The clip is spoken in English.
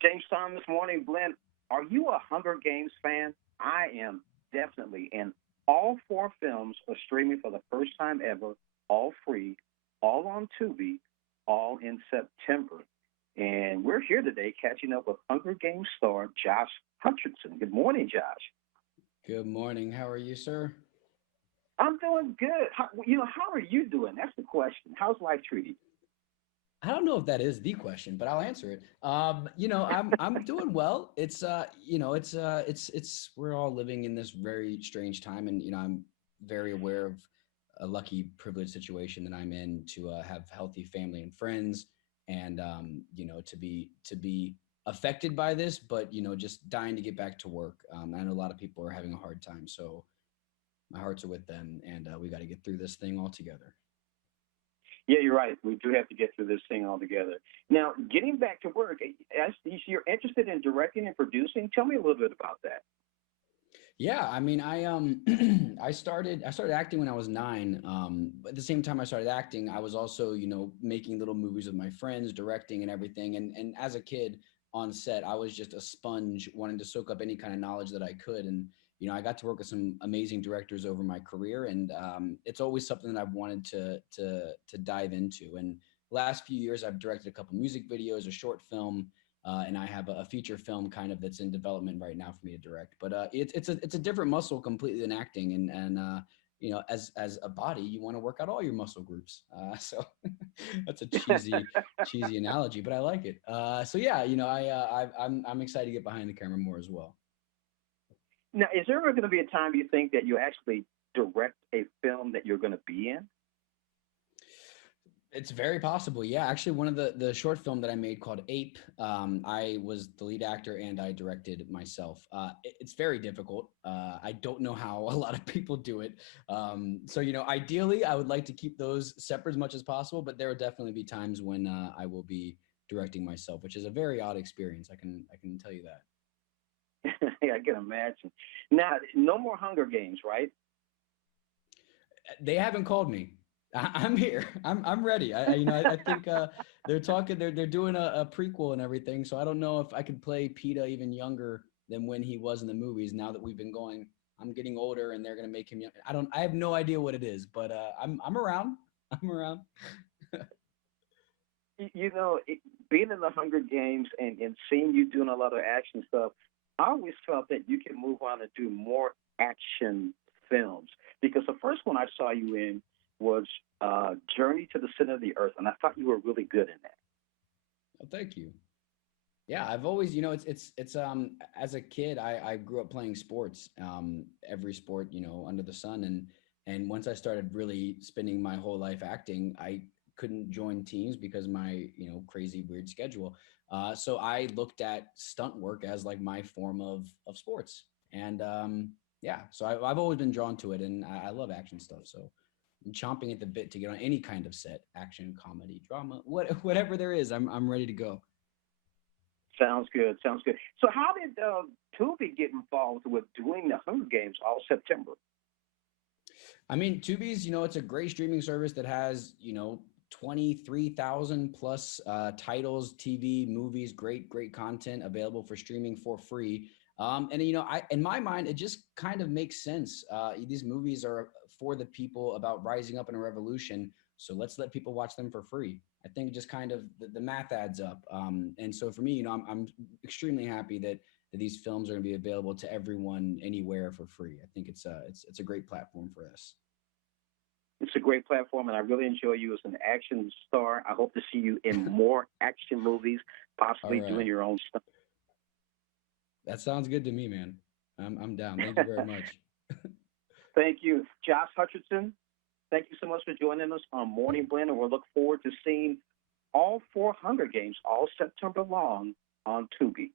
James Thomas, Morning Blend. Are you a Hunger Games fan? I am definitely. And all four films are streaming for the first time ever, all free, all on Tubi, all in September. And we're here today catching up with Hunger Games star Josh Hutcherson. Good morning, Josh. Good morning. How are you, sir? I'm doing good. How are you doing? That's the question. How's life treating I don't know if that is the question, but I'll answer it. I'm doing well. It's we're all living in this very strange time, and I'm very aware of a lucky, privileged situation that I'm in to have healthy family and friends, and to be affected by this, but just dying to get back to work. I know a lot of people are having a hard time, so my hearts are with them, and we got to get through this thing all together. Yeah, you're right. We do have to get through this thing all together. Now, getting back to work, as you're interested in directing and producing, tell me a little bit about that. Yeah, I mean, I started acting when I was 9. But at the same time I started acting, I was also making little movies with my friends, directing and everything. And as a kid on set, I was just a sponge, wanting to soak up any kind of knowledge that I could. And I got to work with some amazing directors over my career, and it's always something that I've wanted to dive into. And last few years, I've directed a couple music videos, a short film, and I have a feature film kind of that's in development right now for me to direct. But it's a different muscle completely than acting, and as a body, you want to work out all your muscle groups. So that's a cheesy analogy, but I like it. So yeah, I'm excited to get behind the camera more as well. Now, is there ever going to be a time you think that you actually direct a film that you're going to be in? It's very possible. Yeah, actually, one of the short film that I made called Ape, I was the lead actor and I directed myself. It's very difficult. I don't know how a lot of people do it. So ideally, I would like to keep those separate as much as possible. But there will definitely be times when I will be directing myself, which is a very odd experience. I can tell you that. I can imagine. Now, no more Hunger Games, right? They haven't called me. I'm here. I'm ready. I think they're talking. They're doing a prequel and everything. So I don't know if I could play Peeta even younger than when he was in the movies. Now that we've been going, I'm getting older, and they're gonna make him young. I don't. I have no idea what it is, but I'm around. I'm around. Being in the Hunger Games and seeing you doing a lot of action stuff, I always felt that you can move on and do more action films. Because the first one I saw you in was Journey to the Center of the Earth, and I thought you were really good in that. Well, thank you. Yeah, I've always, it's as a kid, I grew up playing sports, every sport, under the sun. And once I started really spending my whole life acting, I couldn't join teams because my, crazy, weird schedule. So I looked at stunt work as like my form of sports. And yeah, so I've always been drawn to it, and I love action stuff. So I'm chomping at the bit to get on any kind of set, action, comedy, drama, whatever there is, I'm ready to go. Sounds good. Sounds good. So, how did Tubi get involved with doing the Hunger Games all September? I mean, Tubi's, it's a great streaming service that has, 23,000 plus titles, TV, movies, great content available for streaming for free. And in my mind, it just kind of makes sense. These movies are for the people, about rising up in a revolution. So let's let people watch them for free. I think just kind of the math adds up. And so for me, I'm extremely happy that these films are going to be available to everyone anywhere for free. I think it's a great platform for us. It's a great platform, and I really enjoy you as an action star. I hope to see you in more action movies, All possibly doing right. your own That sounds good to me, man. I'm down. Thank you very stuff. much. Thank you, Josh Hutcherson. Thank you so much for joining us on Morning Blend, and we'll look forward to seeing all four Hunger Games all September long on Tubi.